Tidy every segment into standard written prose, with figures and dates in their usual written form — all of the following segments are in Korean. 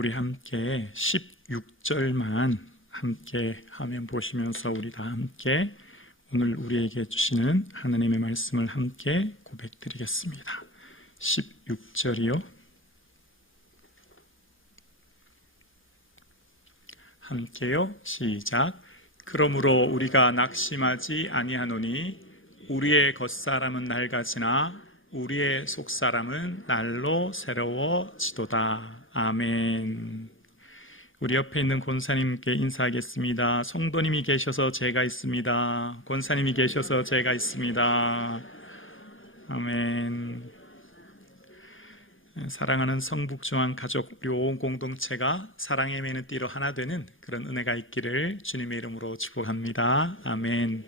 우리 함께 16절만 함께 화면 보시면서 우리 다 함께 오늘 우리에게 주시는 하나님의 말씀을 함께 고백드리겠습니다. 16절이요. 함께요. 시작. 그러므로 우리가 낙심하지 아니하노니 우리의 겉사람은 낡아지나 우리의 속사람은 날로 새로워지도다. 아멘. 우리 옆에 있는 권사님께 인사하겠습니다. 성도님이 계셔서 제가 있습니다. 권사님이 계셔서 제가 있습니다. 아멘. 사랑하는 성북중앙 가족 우리 온 공동체가 사랑의 매는 띠로 하나 되는 그런 은혜가 있기를 주님의 이름으로 축복합니다. 아멘.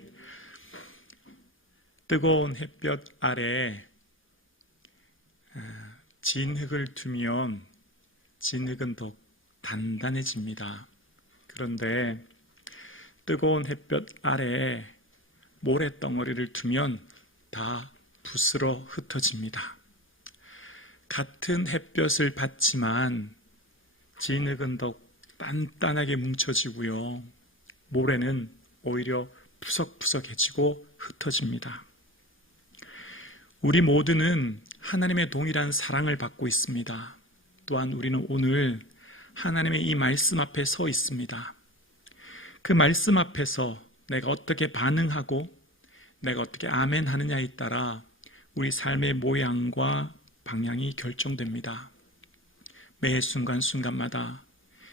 뜨거운 햇볕 아래 진흙을 두면 진흙은 더 단단해집니다. 그런데 뜨거운 햇볕 아래에 모래덩어리를 두면 다 부스러 흩어집니다. 같은 햇볕을 받지만 진흙은 더 단단하게 뭉쳐지고요. 모래는 오히려 푸석푸석해지고 흩어집니다. 우리 모두는 하나님의 동일한 사랑을 받고 있습니다. 또한 우리는 오늘 하나님의 이 말씀 앞에 서 있습니다. 그 말씀 앞에서 내가 어떻게 반응하고 내가 어떻게 아멘 하느냐에 따라 우리 삶의 모양과 방향이 결정됩니다. 매 순간순간마다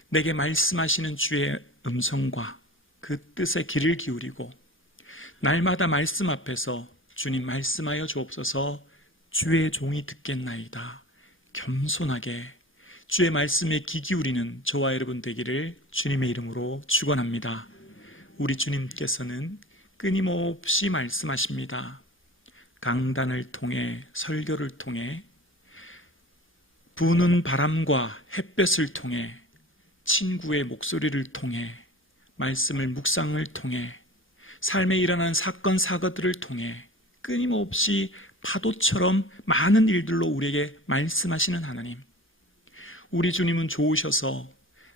내게 말씀하시는 주의 음성과 그 뜻에 귀를 기울이고 날마다 말씀 앞에서 주님 말씀하여 주옵소서 주의 종이 듣겠나이다. 겸손하게 주의 말씀에 귀 기울이는 저와 여러분 되기를 주님의 이름으로 축원합니다. 우리 주님께서는 끊임없이 말씀하십니다. 강단을 통해 설교를 통해 부는 바람과 햇볕을 통해 친구의 목소리를 통해 말씀을 묵상을 통해 삶에 일어난 사건 사고들을 통해 끊임없이 파도처럼 많은 일들로 우리에게 말씀하시는 하나님, 우리 주님은 좋으셔서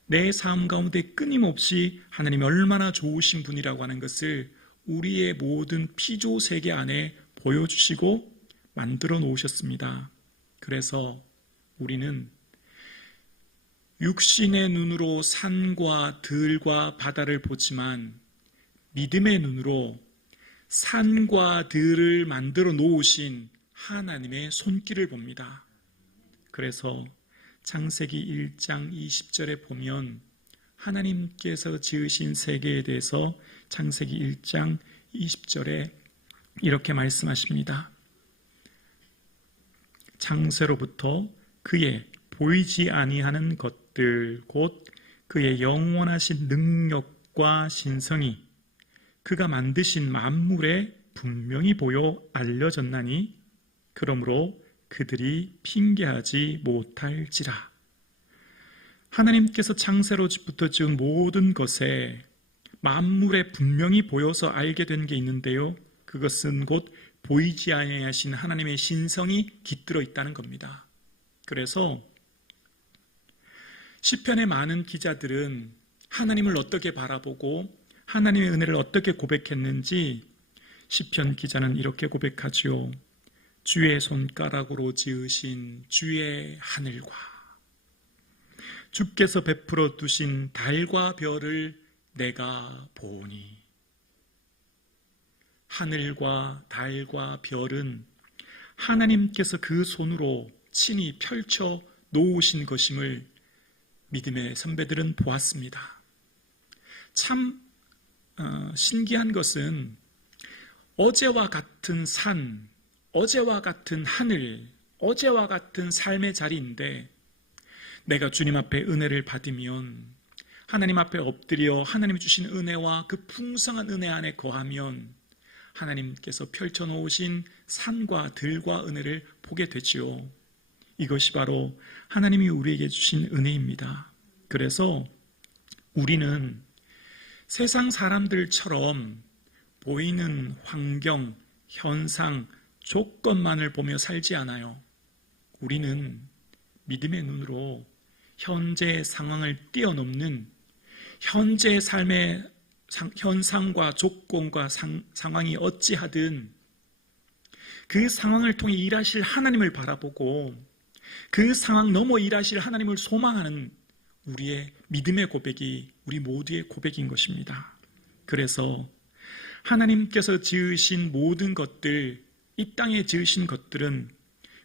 내 삶 가운데 끊임없이 하나님이 얼마나 좋으신 분이라고 하는 것을 우리의 모든 피조 세계 안에 보여주시고 만들어 놓으셨습니다. 그래서 우리는 육신의 눈으로 산과 들과 바다를 보지만 믿음의 눈으로 산과 들을 만들어 놓으신 하나님의 손길을 봅니다. 그래서 창세기 1장 20절에 보면 하나님께서 지으신 세계에 대해서 창세기 1장 20절에 이렇게 말씀하십니다. 창세로부터 그의 보이지 아니하는 것들 곧 그의 영원하신 능력과 신성이 그가 만드신 만물에 분명히 보여 알려졌나니 그러므로 그들이 핑계하지 못할지라. 하나님께서 창세로부터 지은 모든 것에 만물에 분명히 보여서 알게 된 게 있는데요. 그것은 곧 보이지 아니하신 하나님의 신성이 깃들어 있다는 겁니다. 그래서 시편의 많은 기자들은 하나님을 어떻게 바라보고 하나님의 은혜를 어떻게 고백했는지 시편 기자는 이렇게 고백하지요. 주의 손가락으로 지으신 주의 하늘과 주께서 베풀어 두신 달과 별을 내가 보니. 하늘과 달과 별은 하나님께서 그 손으로 친히 펼쳐 놓으신 것임을 믿음의 선배들은 보았습니다. 참 신기한 것은 어제와 같은 산, 어제와 같은 하늘, 어제와 같은 삶의 자리인데 내가 주님 앞에 은혜를 받으면 하나님 앞에 엎드려 하나님이 주신 은혜와 그 풍성한 은혜 안에 거하면 하나님께서 펼쳐놓으신 산과 들과 은혜를 보게 되지요. 이것이 바로 하나님이 우리에게 주신 은혜입니다. 그래서 우리는 세상 사람들처럼 보이는 환경, 현상, 조건만을 보며 살지 않아요. 우리는 믿음의 눈으로 현재 상황을 뛰어넘는 현재 삶의 현상과 조건과 상황이 어찌하든 그 상황을 통해 일하실 하나님을 바라보고 그 상황 넘어 일하실 하나님을 소망하는 우리의 믿음의 고백이 우리 모두의 고백인 것입니다. 그래서 하나님께서 지으신 모든 것들, 이 땅에 지으신 것들은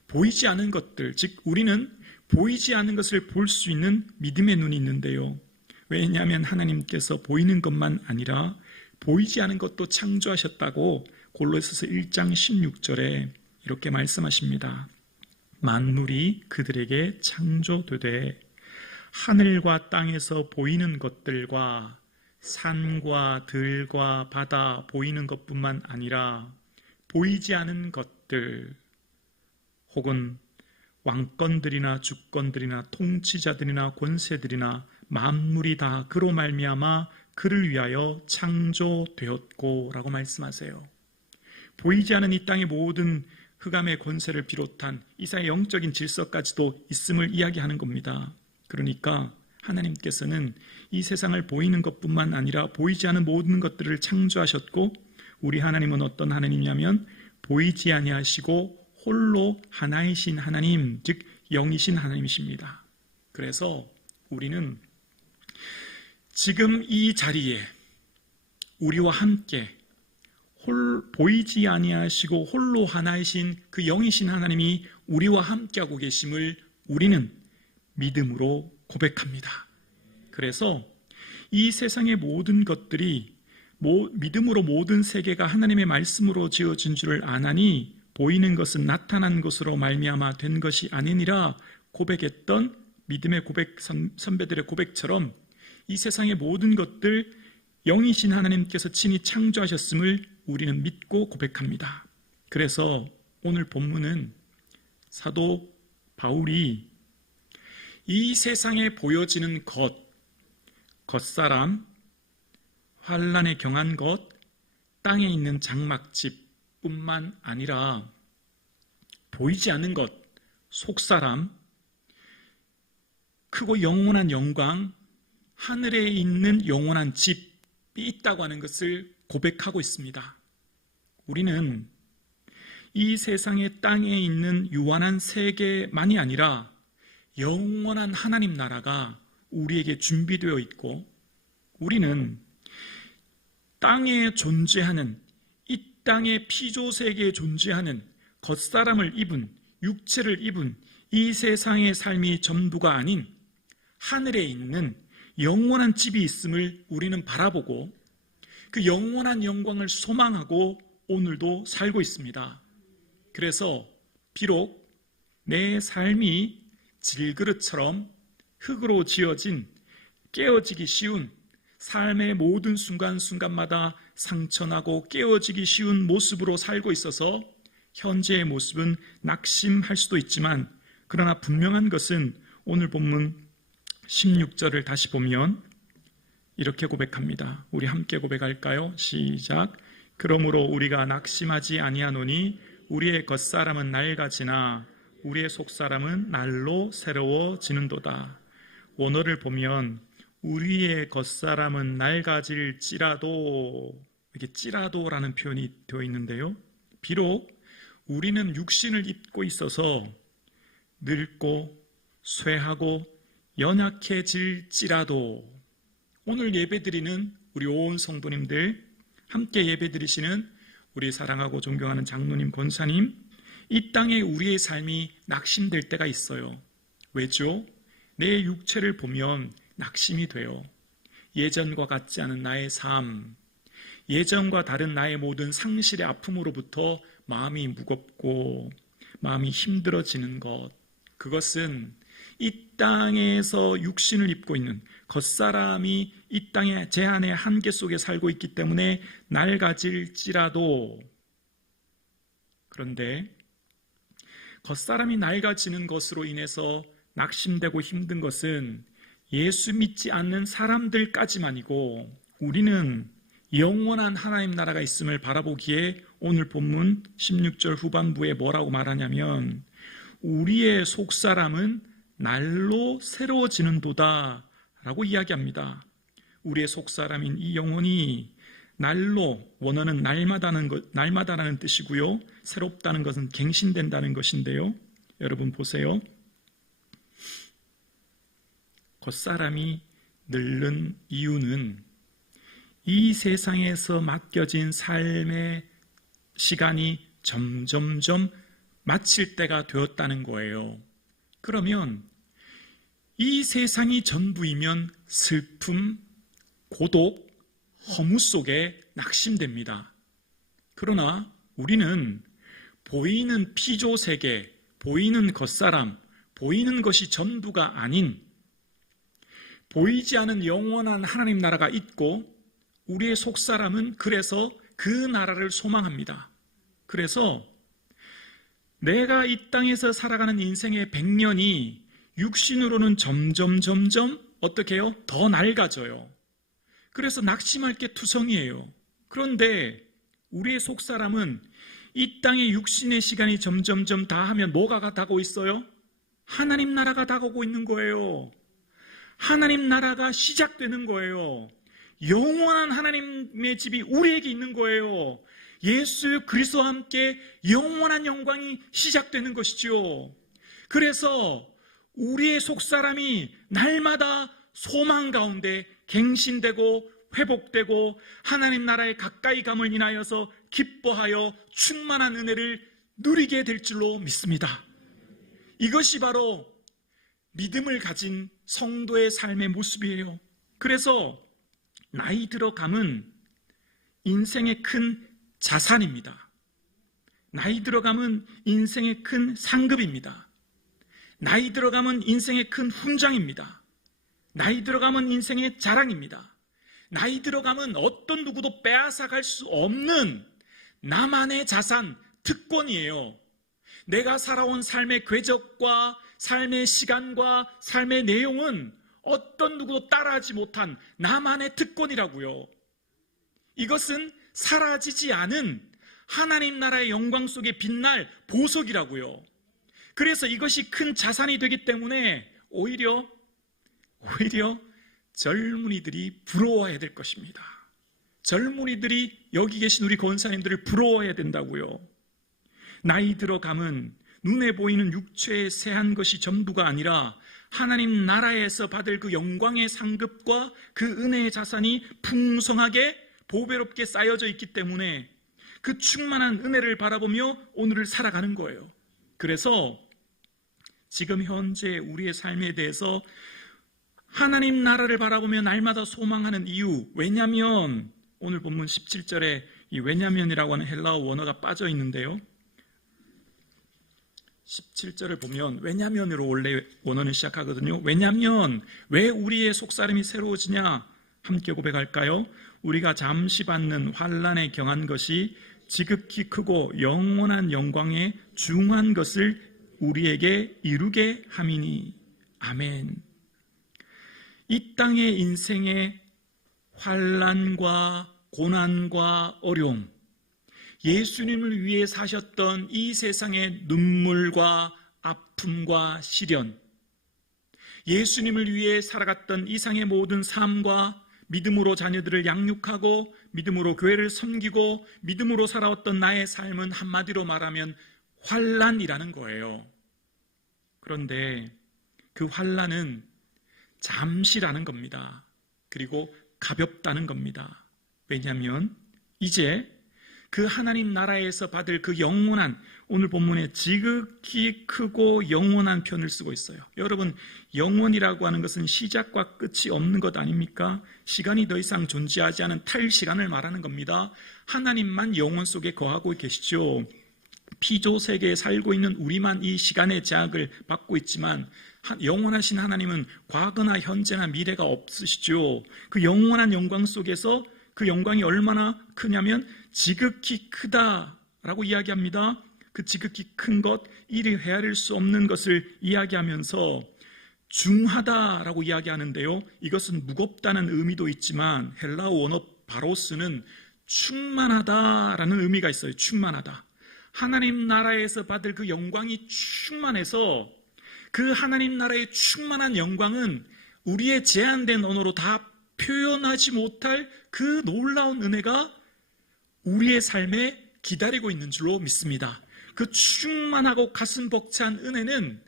보이지 않은 것들, 즉 우리는 보이지 않는 것을 볼 수 있는 믿음의 눈이 있는데요. 왜냐하면 하나님께서 보이는 것만 아니라 보이지 않은 것도 창조하셨다고 골로새서 1장 16절에 이렇게 말씀하십니다. 만물이 그들에게 창조되되 하늘과 땅에서 보이는 것들과 산과 들과 바다 보이는 것뿐만 아니라 보이지 않은 것들 혹은 왕권들이나 주권들이나 통치자들이나 권세들이나 만물이 다 그로 말미암아 그를 위하여 창조되었고 라고 말씀하세요. 보이지 않은 이 땅의 모든 흑암의 권세를 비롯한 이사의 영적인 질서까지도 있음을 이야기하는 겁니다. 그러니까 하나님께서는 이 세상을 보이는 것뿐만 아니라 보이지 않은 모든 것들을 창조하셨고 우리 하나님은 어떤 하나님이냐면 보이지 아니하시고 홀로 하나이신 하나님, 즉 영이신 하나님이십니다. 그래서 우리는 지금 이 자리에 우리와 함께 보이지 아니하시고 홀로 하나이신 그 영이신 하나님이 우리와 함께하고 계심을 우리는 믿음으로 고백합니다. 그래서 이 세상의 모든 것들이 믿음으로 모든 세계가 하나님의 말씀으로 지어진 줄을 아나니 보이는 것은 나타난 것으로 말미암아 된 것이 아니니라 고백했던 믿음의 고백 선배들의 고백처럼 이 세상의 모든 것들 영이신 하나님께서 친히 창조하셨음을 우리는 믿고 고백합니다. 그래서 오늘 본문은 사도 바울이 이 세상에 보여지는 겉사람, 환난에 경한 것, 땅에 있는 장막집 뿐만 아니라 보이지 않는 것, 속사람, 크고 영원한 영광, 하늘에 있는 영원한 집이 있다고 하는 것을 고백하고 있습니다. 우리는 이 세상의 땅에 있는 유한한 세계만이 아니라 영원한 하나님 나라가 우리에게 준비되어 있고 우리는 땅에 존재하는 이 땅의 피조세계에 존재하는 겉사람을 입은 육체를 입은 이 세상의 삶이 전부가 아닌 하늘에 있는 영원한 집이 있음을 우리는 바라보고 그 영원한 영광을 소망하고 오늘도 살고 있습니다. 그래서 비록 내 삶이 질그릇처럼 흙으로 지어진 깨어지기 쉬운 삶의 모든 순간순간마다 상처나고 깨어지기 쉬운 모습으로 살고 있어서 현재의 모습은 낙심할 수도 있지만 그러나 분명한 것은 오늘 본문 16절을 다시 보면 이렇게 고백합니다. 우리 함께 고백할까요? 시작. 그러므로 우리가 낙심하지 아니하노니 우리의 겉사람은 낡아지나 우리의 속사람은 날로 새로워지는도다. 원어를 보면 우리의 겉사람은 낡아질지라도 이렇게 찌라도라는 표현이 되어 있는데요. 비록 우리는 육신을 입고 있어서 늙고 쇠하고 연약해질지라도 오늘 예배드리는 우리 온 성도님들 함께 예배드리시는 우리 사랑하고 존경하는 장로님, 권사님 이 땅에 우리의 삶이 낙심될 때가 있어요. 왜죠? 내 육체를 보면 낙심이 돼요. 예전과 같지 않은 나의 삶, 예전과 다른 나의 모든 상실의 아픔으로부터 마음이 무겁고 마음이 힘들어지는 것, 그것은 이 땅에서 육신을 입고 있는 겉사람이 이 땅의 제한의 한계 속에 살고 있기 때문에 낡아질지라도 그런데 겉사람이 낡아지는 것으로 인해서 낙심되고 힘든 것은 예수 믿지 않는 사람들까지만이고 우리는 영원한 하나님 나라가 있음을 바라보기에 오늘 본문 16절 후반부에 뭐라고 말하냐면 우리의 속사람은 날로 새로워지는도다 라고 이야기합니다. 우리의 속사람인 이 영혼이 날로, 원어는 날마다라는 뜻이고요. 새롭다는 것은 갱신된다는 것인데요. 여러분 보세요. 겉사람이 늙는 이유는 이 세상에서 맡겨진 삶의 시간이 점점점 마칠 때가 되었다는 거예요. 그러면 이 세상이 전부이면 슬픔, 고독, 허무 속에 낙심됩니다. 그러나 우리는 보이는 피조세계, 보이는 겉사람, 보이는 것이 전부가 아닌 보이지 않은 영원한 하나님 나라가 있고 우리의 속사람은 그래서 그 나라를 소망합니다. 그래서 내가 이 땅에서 살아가는 인생의 100년이 육신으로는 점점 어떻게 해요? 더 낡아져요. 그래서 낙심할 게 투성이에요. 그런데 우리의 속사람은 이 땅의 육신의 시간이 점점 다하면 뭐가 다가오고 있어요? 하나님 나라가 다가오고 있는 거예요. 하나님 나라가 시작되는 거예요. 영원한 하나님의 집이 우리에게 있는 거예요. 예수 그리스도와 함께 영원한 영광이 시작되는 것이죠. 그래서 우리의 속사람이 날마다 소망 가운데 갱신되고 회복되고 하나님 나라에 가까이 감을 인하여서 기뻐하여 충만한 은혜를 누리게 될 줄로 믿습니다. 이것이 바로 믿음을 가진 성도의 삶의 모습이에요. 그래서 나이 들어감은 인생의 큰 자산입니다. 나이 들어감은 인생의 큰 상급입니다. 나이 들어감은 인생의 큰 훈장입니다. 나이 들어감은 인생의 자랑입니다. 나이 들어감은 어떤 누구도 빼앗아갈 수 없는 나만의 자산, 특권이에요. 내가 살아온 삶의 궤적과 삶의 시간과 삶의 내용은 어떤 누구도 따라하지 못한 나만의 특권이라고요. 이것은 사라지지 않은 하나님 나라의 영광 속에 빛날 보석이라고요. 그래서 이것이 큰 자산이 되기 때문에 오히려 젊은이들이 부러워해야 될 것입니다. 젊은이들이 여기 계신 우리 권사님들을 부러워해야 된다고요. 나이 들어감은 눈에 보이는 육체에 새한 것이 전부가 아니라 하나님 나라에서 받을 그 영광의 상급과 그 은혜의 자산이 풍성하게 보배롭게 쌓여져 있기 때문에 그 충만한 은혜를 바라보며 오늘을 살아가는 거예요. 그래서 지금 현재 우리의 삶에 대해서 하나님 나라를 바라보며 날마다 소망하는 이유, 왜냐면 오늘 본문 17절에 이 왜냐면이라고 하는 헬라어 원어가 빠져 있는데요. 17절을 보면 왜냐면으로 원래 원어는 시작하거든요. 왜냐면 왜 우리의 속사람이 새로워지냐? 함께 고백할까요? 우리가 잠시 받는 환난에 경한 것이 지극히 크고 영원한 영광에 중한 것을 우리에게 이루게 함이니. 아멘. 이 땅의 인생의 환난과 고난과 어려움, 예수님을 위해 사셨던 이 세상의 눈물과 아픔과 시련, 예수님을 위해 살아갔던 이상의 모든 삶과 믿음으로 자녀들을 양육하고 믿음으로 교회를 섬기고 믿음으로 살아왔던 나의 삶은 한마디로 말하면 환난이라는 거예요. 그런데 그 환난은 잠시라는 겁니다. 그리고 가볍다는 겁니다. 왜냐하면 이제 그 하나님 나라에서 받을 그 영원한, 오늘 본문에 지극히 크고 영원한 표현을 쓰고 있어요. 여러분, 영원이라고 하는 것은 시작과 끝이 없는 것 아닙니까? 시간이 더 이상 존재하지 않은 탈시간을 말하는 겁니다. 하나님만 영원 속에 거하고 계시죠. 피조 세계에 살고 있는 우리만 이 시간의 제약을 받고 있지만 영원하신 하나님은 과거나 현재나 미래가 없으시죠. 그 영원한 영광 속에서 그 영광이 얼마나 크냐면 지극히 크다라고 이야기합니다. 그 지극히 큰 것, 이리 헤아릴 수 없는 것을 이야기하면서 중하다라고 이야기하는데요. 이것은 무겁다는 의미도 있지만 헬라어 원어 바로스는 충만하다라는 의미가 있어요. 충만하다. 하나님 나라에서 받을 그 영광이 충만해서 그 하나님 나라의 충만한 영광은 우리의 제한된 언어로 다 표현하지 못할 그 놀라운 은혜가 우리의 삶에 기다리고 있는 줄로 믿습니다. 그 충만하고 가슴 벅찬 은혜는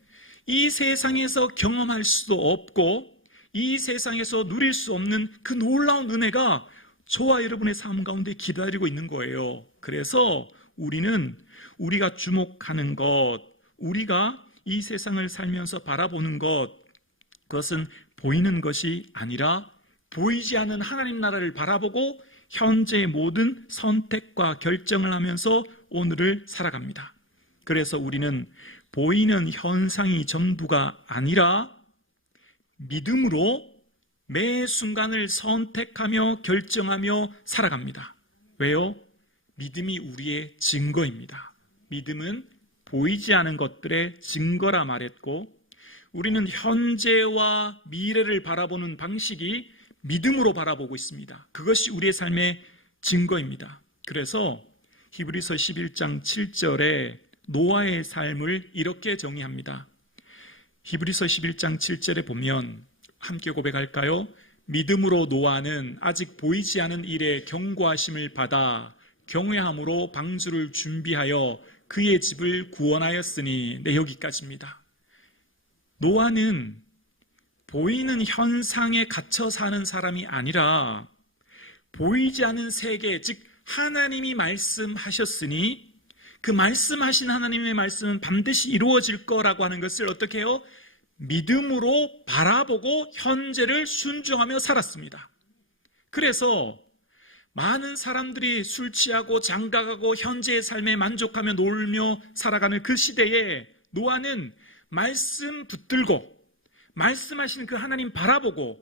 이 세상에서 경험할 수도 없고 이 세상에서 누릴 수 없는 그 놀라운 은혜가 저와 여러분의 삶 가운데 기다리고 있는 거예요. 그래서 우리는 우리가 주목하는 것, 우리가 이 세상을 살면서 바라보는 것, 그것은 보이는 것이 아니라 보이지 않는 하나님 나라를 바라보고 현재의 모든 선택과 결정을 하면서 오늘을 살아갑니다. 그래서 우리는 보이는 현상이 전부가 아니라 믿음으로 매 순간을 선택하며 결정하며 살아갑니다. 왜요? 믿음이 우리의 증거입니다. 믿음은 보이지 않은 것들의 증거라 말했고, 우리는 현재와 미래를 바라보는 방식이 믿음으로 바라보고 있습니다. 그것이 우리의 삶의 증거입니다. 그래서 히브리서 11장 7절에 노아의 삶을 이렇게 정의합니다. 히브리서 11장 7절에 보면 함께 고백할까요? 믿음으로 노아는 아직 보이지 않은 일에 경고하심을 받아 경외함으로 방주를 준비하여 그의 집을 구원하였으니. 네, 여기까지입니다. 노아는 보이는 현상에 갇혀 사는 사람이 아니라 보이지 않은 세계, 즉 하나님이 말씀하셨으니 그 말씀하신 하나님의 말씀은 반드시 이루어질 거라고 하는 것을 어떻게 해요? 믿음으로 바라보고 현재를 순종하며 살았습니다. 그래서 많은 사람들이 술 취하고 장가가고 현재의 삶에 만족하며 놀며 살아가는 그 시대에 노아는 말씀 붙들고 말씀하신 그 하나님 바라보고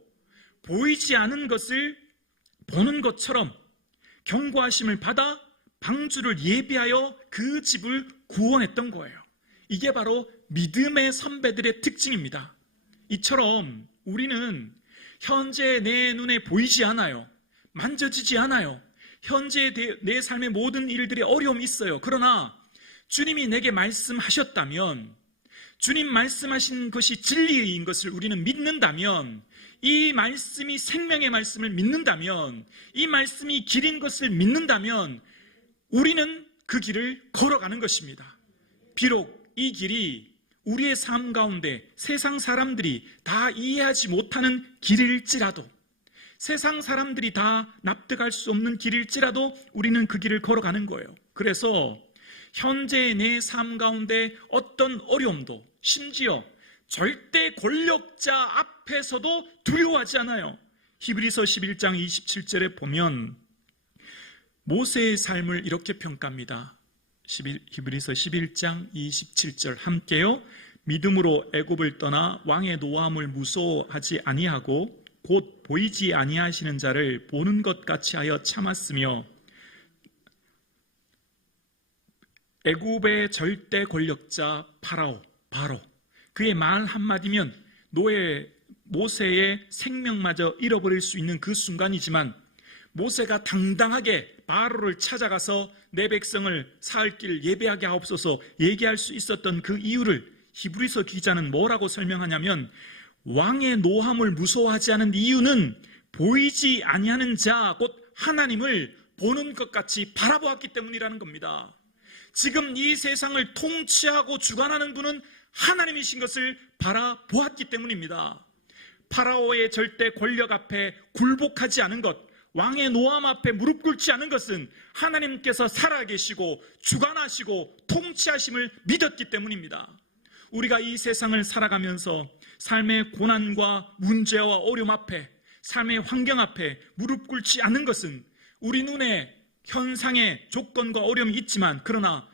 보이지 않은 것을 보는 것처럼 경고하심을 받아 방주를 예비하여 그 집을 구원했던 거예요. 이게 바로 믿음의 선배들의 특징입니다. 이처럼 우리는 현재 내 눈에 보이지 않아요. 만져지지 않아요. 현재 내 삶의 모든 일들이 어려움이 있어요. 그러나 주님이 내게 말씀하셨다면, 주님 말씀하신 것이 진리인 것을 우리는 믿는다면, 이 말씀이 생명의 말씀을 믿는다면, 이 말씀이 길인 것을 믿는다면 우리는 그 길을 걸어가는 것입니다. 비록 이 길이 우리의 삶 가운데 세상 사람들이 다 이해하지 못하는 길일지라도, 세상 사람들이 다 납득할 수 없는 길일지라도 우리는 그 길을 걸어가는 거예요. 그래서 현재의 내 삶 가운데 어떤 어려움도, 심지어 절대 권력자 앞에서도 두려워하지 않아요. 히브리서 11장 27절에 보면 모세의 삶을 이렇게 평가합니다. 히브리서 11장 27절 함께요. 믿음으로 애굽을 떠나 왕의 노함을 무서워하지 아니하고 곧 보이지 아니하시는 자를 보는 것 같이 하여 참았으며, 애굽의 절대 권력자 바로 그의 말 한마디면 모세의 생명마저 잃어버릴 수 있는 그 순간이지만, 모세가 당당하게 바로를 찾아가서 내 백성을 사흘 길 예배하게 하옵소서 얘기할 수 있었던 그 이유를 히브리서 기자는 뭐라고 설명하냐면, 왕의 노함을 무서워하지 않은 이유는 보이지 아니하는 자, 곧 하나님을 보는 것 같이 바라보았기 때문이라는 겁니다. 지금 이 세상을 통치하고 주관하는 분은 하나님이신 것을 바라보았기 때문입니다. 파라오의 절대 권력 앞에 굴복하지 않은 것, 왕의 노함 앞에 무릎 꿇지 않은 것은 하나님께서 살아계시고 주관하시고 통치하심을 믿었기 때문입니다. 우리가 이 세상을 살아가면서 삶의 고난과 문제와 어려움 앞에, 삶의 환경 앞에 무릎 꿇지 않는 것은 우리 눈에 현상의 조건과 어려움이 있지만, 그러나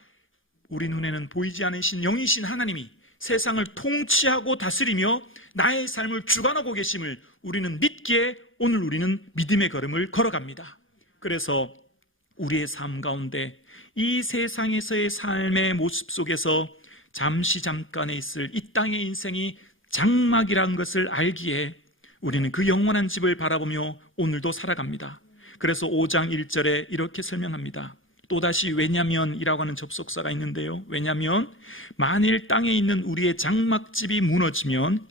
우리 눈에는 보이지 않으신 영이신 하나님이 세상을 통치하고 다스리며 나의 삶을 주관하고 계심을 우리는 믿기에 오늘 우리는 믿음의 걸음을 걸어갑니다. 그래서 우리의 삶 가운데 이 세상에서의 삶의 모습 속에서 잠깐에 있을 이 땅의 인생이 장막이라는 것을 알기에 우리는 그 영원한 집을 바라보며 오늘도 살아갑니다. 그래서 5장 1절에 이렇게 설명합니다. 또다시 왜냐면이라고 하는 접속사가 있는데요. 왜냐면 만일 땅에 있는 우리의 장막집이 무너지면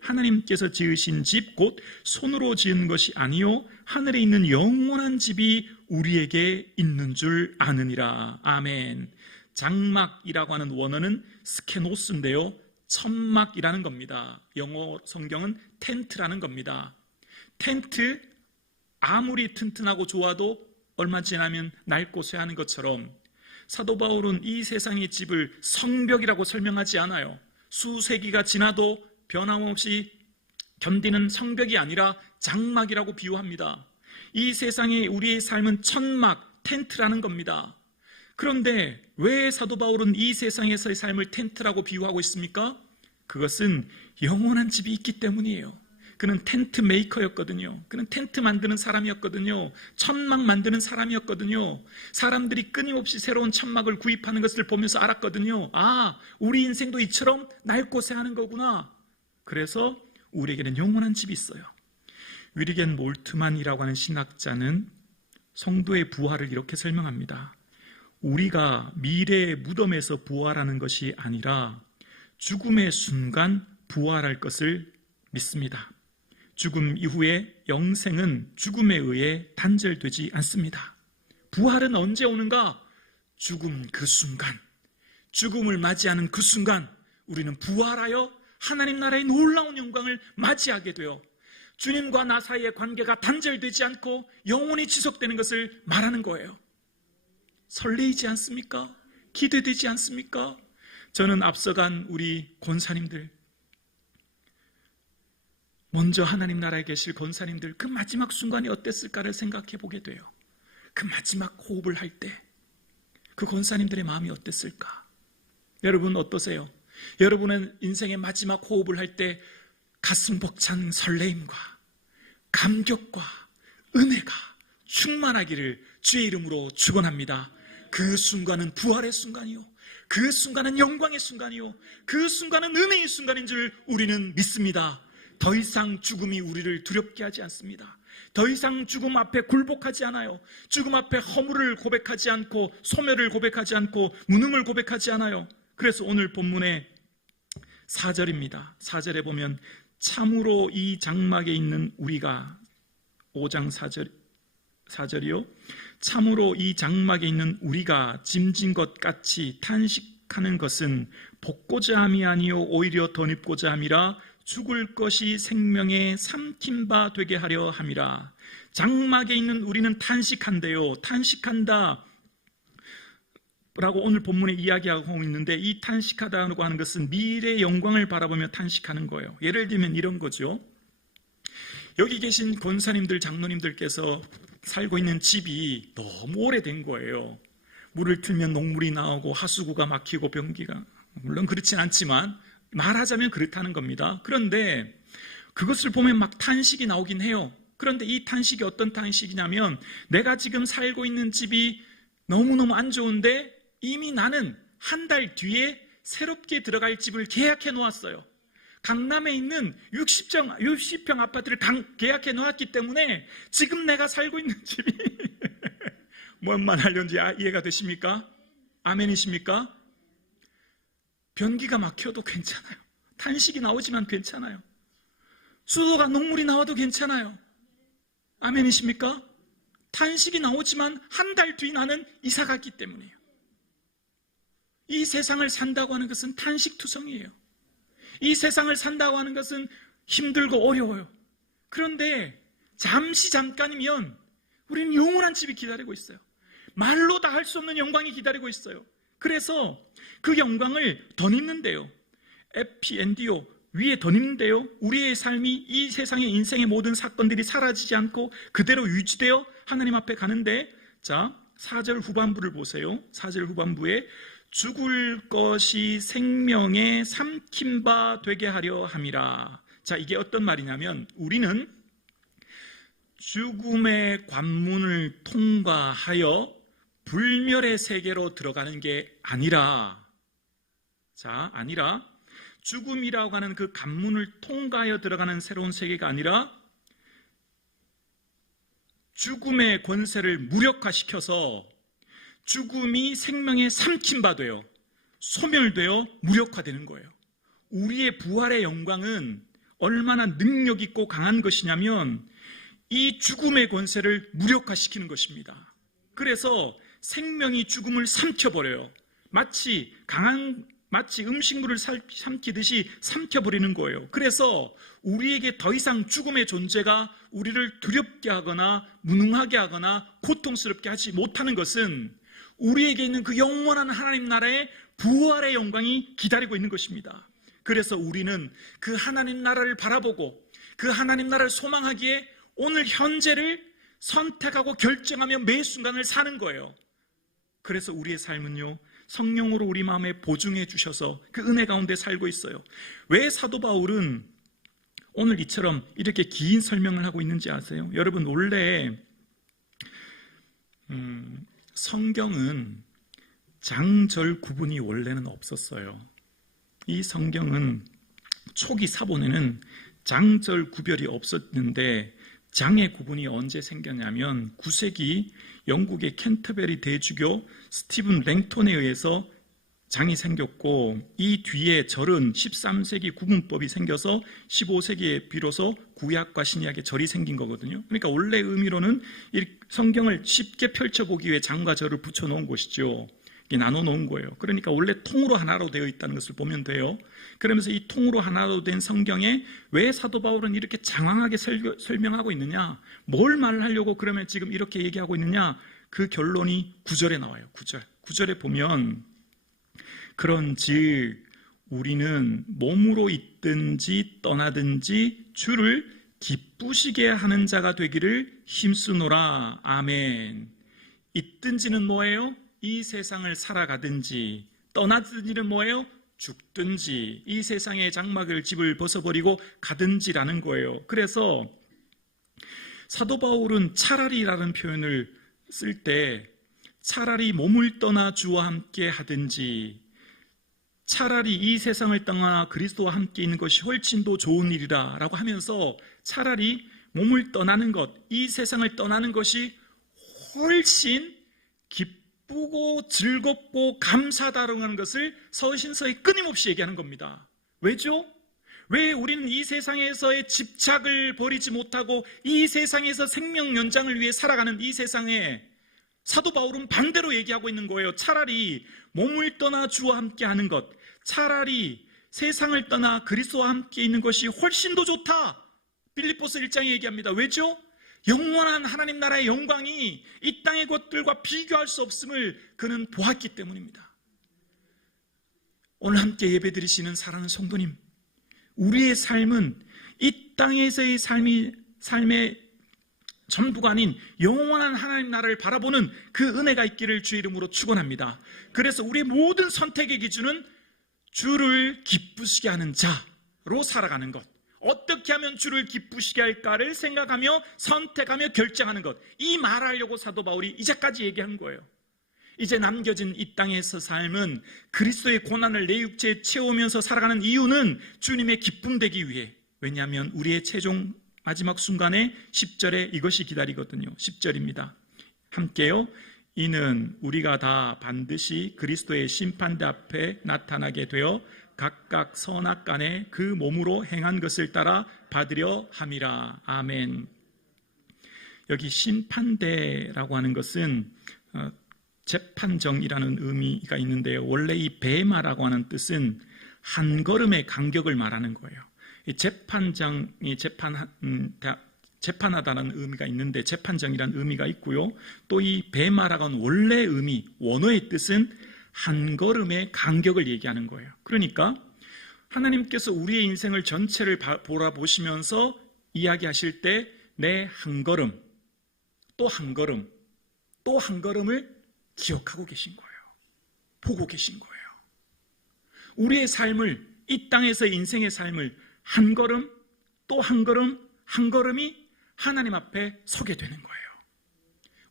하나님께서 지으신 집 곧 손으로 지은 것이 아니요 하늘에 있는 영원한 집이 우리에게 있는 줄 아느니라. 아멘. 장막이라고 하는 원어는 스케노스인데요, 천막이라는 겁니다. 영어 성경은 텐트라는 겁니다. 텐트, 아무리 튼튼하고 좋아도 얼마 지나면 낡고 쇠하는 것처럼 사도 바울은 이 세상의 집을 성벽이라고 설명하지 않아요. 수세기가 지나도 변함없이 견디는 성벽이 아니라 장막이라고 비유합니다. 이 세상에 우리의 삶은 천막, 텐트라는 겁니다. 그런데 왜 사도 바울은 이 세상에서의 삶을 텐트라고 비유하고 있습니까? 그것은 영원한 집이 있기 때문이에요. 그는 텐트 메이커였거든요. 그는 텐트 만드는 사람이었거든요. 천막 만드는 사람이었거든요. 사람들이 끊임없이 새로운 천막을 구입하는 것을 보면서 알았거든요. 아, 우리 인생도 이처럼 낡고 새하는 거구나. 그래서 우리에게는 영원한 집이 있어요. 위리겐 몰트만이라고 하는 신학자는 성도의 부활을 이렇게 설명합니다. 우리가 미래의 무덤에서 부활하는 것이 아니라 죽음의 순간 부활할 것을 믿습니다. 죽음 이후에 영생은 죽음에 의해 단절되지 않습니다. 부활은 언제 오는가? 죽음 그 순간, 죽음을 맞이하는 그 순간 우리는 부활하여 하나님 나라의 놀라운 영광을 맞이하게 되어 주님과 나 사이의 관계가 단절되지 않고 영원히 지속되는 것을 말하는 거예요. 설레이지 않습니까? 기대되지 않습니까? 저는 앞서간 우리 권사님들, 먼저 하나님 나라에 계실 권사님들, 그 마지막 순간이 어땠을까를 생각해 보게 돼요. 그 마지막 호흡을 할 때 그 권사님들의 마음이 어땠을까? 여러분 어떠세요? 여러분의 인생의 마지막 호흡을 할 때 가슴 벅찬 설레임과 감격과 은혜가 충만하기를 주의 이름으로 축원합니다. 그 순간은 부활의 순간이요, 그 순간은 영광의 순간이요, 그 순간은 은혜의 순간인 줄 우리는 믿습니다. 더 이상 죽음이 우리를 두렵게 하지 않습니다. 더 이상 죽음 앞에 굴복하지 않아요. 죽음 앞에 허물을 고백하지 않고 소멸을 고백하지 않고 무능을 고백하지 않아요. 그래서 오늘 본문의 4절입니다. 4절에 보면 참으로 이 장막에 있는 우리가, 5장 4절이요. 참으로 이 장막에 있는 우리가 짐진 것 같이 탄식하는 것은 복고자 함이 아니요 오히려 덧입고자 함이라 죽을 것이 생명에 삼킨 바 되게 하려 함이라. 장막에 있는 우리는 탄식한대요. 탄식한다 라고 오늘 본문에 이야기하고 있는데, 이 탄식하다고 하는 것은 미래의 영광을 바라보며 탄식하는 거예요. 예를 들면 이런 거죠. 여기 계신 권사님들, 장로님들께서 살고 있는 집이 너무 오래된 거예요. 물을 틀면 녹물이 나오고 하수구가 막히고 변기가, 물론 그렇진 않지만 말하자면 그렇다는 겁니다. 그런데 그것을 보면 막 탄식이 나오긴 해요. 그런데 이 탄식이 어떤 탄식이냐면, 내가 지금 살고 있는 집이 너무너무 안 좋은데 이미 나는 한 달 뒤에 새롭게 들어갈 집을 계약해 놓았어요. 강남에 있는 60평 아파트를 계약해 놓았기 때문에 지금 내가 살고 있는 집이 뭔 말 하려는지 이해가 되십니까? 아멘이십니까? 변기가 막혀도 괜찮아요. 탄식이 나오지만 괜찮아요. 수도가 녹물이 나와도 괜찮아요. 아멘이십니까? 탄식이 나오지만 한 달 뒤 나는 이사 갔기 때문이에요. 이 세상을 산다고 하는 것은 탄식투성이에요. 이 세상을 산다고 하는 것은 힘들고 어려워요. 그런데 잠깐이면 우리는 영원한 집이 기다리고 있어요. 말로 다 할 수 없는 영광이 기다리고 있어요. 그래서 그 영광을 덧입는데요. 에피엔디오, 위에 덧입는데요. 우리의 삶이 이 세상의 인생의 모든 사건들이 사라지지 않고 그대로 유지되어 하나님 앞에 가는데, 자, 4절 후반부를 보세요. 4절 후반부에 죽을 것이 생명에 삼킨 바 되게 하려 함이라. 자, 이게 어떤 말이냐면, 우리는 죽음의 관문을 통과하여 불멸의 세계로 들어가는 게 아니라, 죽음이라고 하는 그 관문을 통과하여 들어가는 새로운 세계가 아니라 죽음의 권세를 무력화시켜서 죽음이 생명에 삼킨 바 되어 소멸되어 무력화되는 거예요. 우리의 부활의 영광은 얼마나 능력 있고 강한 것이냐면 이 죽음의 권세를 무력화시키는 것입니다. 그래서 생명이 죽음을 삼켜버려요. 마치 음식물을 삼키듯이 삼켜버리는 거예요. 그래서 우리에게 더 이상 죽음의 존재가 우리를 두렵게 하거나 무능하게 하거나 고통스럽게 하지 못하는 것은 우리에게 있는 그 영원한 하나님 나라의 부활의 영광이 기다리고 있는 것입니다. 그래서 우리는 그 하나님 나라를 바라보고 그 하나님 나라를 소망하기에 오늘 현재를 선택하고 결정하며 매 순간을 사는 거예요. 그래서 우리의 삶은요, 성령으로 우리 마음에 보증해 주셔서 그 은혜 가운데 살고 있어요. 왜 사도 바울은 오늘 이처럼 이렇게 긴 설명을 하고 있는지 아세요? 여러분, 원래 성경은 장절 구분이 원래는 없었어요. 이 성경은 초기 사본에는 장절 구별이 없었는데 장의 구분이 언제 생겼냐면 9세기 영국의 캔터베리 대주교 스티븐 랭톤에 의해서 장이 생겼고, 이 뒤에 절은 13세기 구분법이 생겨서 15세기에 비로소 구약과 신약의 절이 생긴 거거든요. 그러니까 원래 의미로는 성경을 쉽게 펼쳐보기 위해 장과 절을 붙여놓은 것이죠. 나눠놓은 거예요. 그러니까 원래 통으로 하나로 되어 있다는 것을 보면 돼요. 그러면서 이 통으로 하나로 된 성경에 왜 사도 바울은 이렇게 장황하게 설명하고 있느냐, 뭘 말하려고 그러면 지금 이렇게 얘기하고 있느냐, 그 결론이 9절에 나와요. 9절에 보면 그런즉 우리는 몸으로 있든지 떠나든지 주를 기쁘시게 하는 자가 되기를 힘쓰노라. 아멘. 있든지는 뭐예요? 이 세상을 살아가든지, 떠나든지는 뭐예요? 죽든지, 이 세상의 장막을 집을 벗어버리고 가든지라는 거예요. 그래서 사도 바울은 차라리라는 표현을 쓸 때 차라리 몸을 떠나 주와 함께 하든지, 차라리 이 세상을 떠나 그리스도와 함께 있는 것이 훨씬 더 좋은 일이라 라고 하면서 차라리 몸을 떠나는 것, 이 세상을 떠나는 것이 훨씬 기쁘고 즐겁고 감사하다는 것을 서신서에 끊임없이 얘기하는 겁니다. 왜죠? 왜 우리는 이 세상에서의 집착을 버리지 못하고 이 세상에서 생명 연장을 위해 살아가는 이 세상에 사도 바울은 반대로 얘기하고 있는 거예요. 차라리 몸을 떠나 주와 함께 하는 것, 차라리 세상을 떠나 그리스도와 함께 있는 것이 훨씬 더 좋다. 빌립보서 1장에 얘기합니다. 왜죠? 영원한 하나님 나라의 영광이 이 땅의 것들과 비교할 수 없음을 그는 보았기 때문입니다. 오늘 함께 예배드리시는 사랑하는 성도님, 우리의 삶은 이 땅에서의 삶의 전부가 아닌 영원한 하나님 나라를 바라보는 그 은혜가 있기를 주의 이름으로 축원합니다. 그래서 우리의 모든 선택의 기준은 주를 기쁘시게 하는 자로 살아가는 것, 어떻게 하면 주를 기쁘시게 할까를 생각하며 선택하며 결정하는 것, 이 말하려고 사도 바울이 이제까지 얘기한 거예요. 이제 남겨진 이 땅에서 삶은 그리스도의 고난을 내 육체에 채우면서 살아가는 이유는 주님의 기쁨 되기 위해, 왜냐하면 우리의 최종 마지막 순간에 10절에 이것이 기다리거든요. 10절입니다. 함께요. 이는 우리가 다 반드시 그리스도의 심판대 앞에 나타나게 되어 각각 선악간에 그 몸으로 행한 것을 따라 받으려 함이라. 아멘. 여기 심판대라고 하는 것은 재판정이라는 의미가 있는데요. 원래 이 베마라고 하는 뜻은 한 걸음의 간격을 말하는 거예요. 이 재판장이 재판하다는 의미가 있는데 재판정이라는 의미가 있고요. 또 이 베마라고 하는 원래 의미, 원어의 뜻은 한 걸음의 간격을 얘기하는 거예요. 그러니까 하나님께서 우리의 인생을 전체를 바라보시면서 이야기하실 때 내 한 걸음, 또 한 걸음, 또 한 걸음을 기억하고 계신 거예요. 보고 계신 거예요. 우리의 삶을, 이 땅에서의 인생의 삶을 한 걸음, 또 한 걸음, 한 걸음이 하나님 앞에 서게 되는 거예요.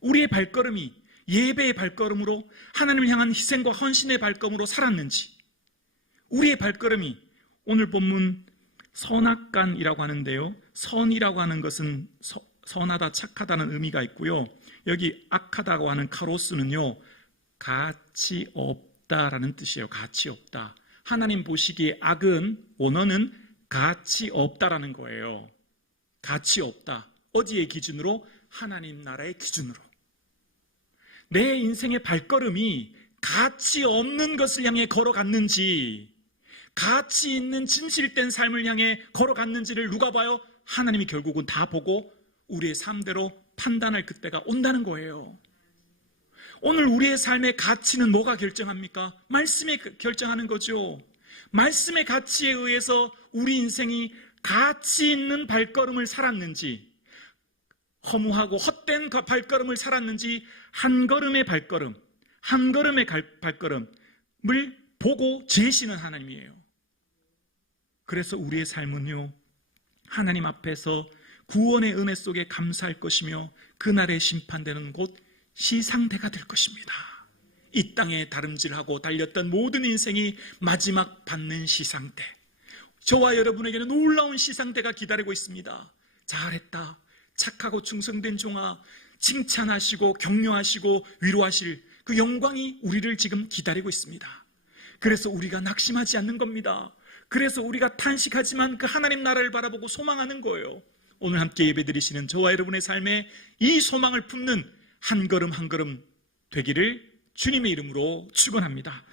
우리의 발걸음이 예배의 발걸음으로 하나님을 향한 희생과 헌신의 발걸음으로 살았는지, 우리의 발걸음이 오늘 본문 선악간이라고 하는데요. 선이라고 하는 것은 선하다, 착하다는 의미가 있고요. 여기 악하다고 하는 카로스는요, 가치 없다라는 뜻이에요. 가치 없다. 하나님 보시기에 악은, 원어는 가치 없다라는 거예요. 가치 없다. 어디의 기준으로? 하나님 나라의 기준으로. 내 인생의 발걸음이 가치 없는 것을 향해 걸어갔는지, 가치 있는 진실된 삶을 향해 걸어갔는지를 누가 봐요? 하나님이 결국은 다 보고 우리의 삶대로 판단할 그때가 온다는 거예요. 오늘 우리의 삶의 가치는 뭐가 결정합니까? 말씀이 결정하는 거죠. 말씀의 가치에 의해서 우리 인생이 가치 있는 발걸음을 살았는지, 허무하고 헛된 발걸음을 살았는지, 한 걸음의 발걸음, 한 걸음의 발걸음을 보고 재시는 하나님이에요. 그래서 우리의 삶은요, 하나님 앞에서 구원의 은혜 속에 감사할 것이며 그날의 심판되는 곳 시상대가 될 것입니다. 이 땅에 다름질하고 달렸던 모든 인생이 마지막 받는 시상대, 저와 여러분에게는 놀라운 시상대가 기다리고 있습니다. 잘했다, 착하고 충성된 종아, 칭찬하시고 격려하시고 위로하실 그 영광이 우리를 지금 기다리고 있습니다. 그래서 우리가 낙심하지 않는 겁니다. 그래서 우리가 탄식하지만 그 하나님 나라를 바라보고 소망하는 거예요. 오늘 함께 예배드리시는 저와 여러분의 삶에 이 소망을 품는 한 걸음 한 걸음 되기를 주님의 이름으로 축원합니다.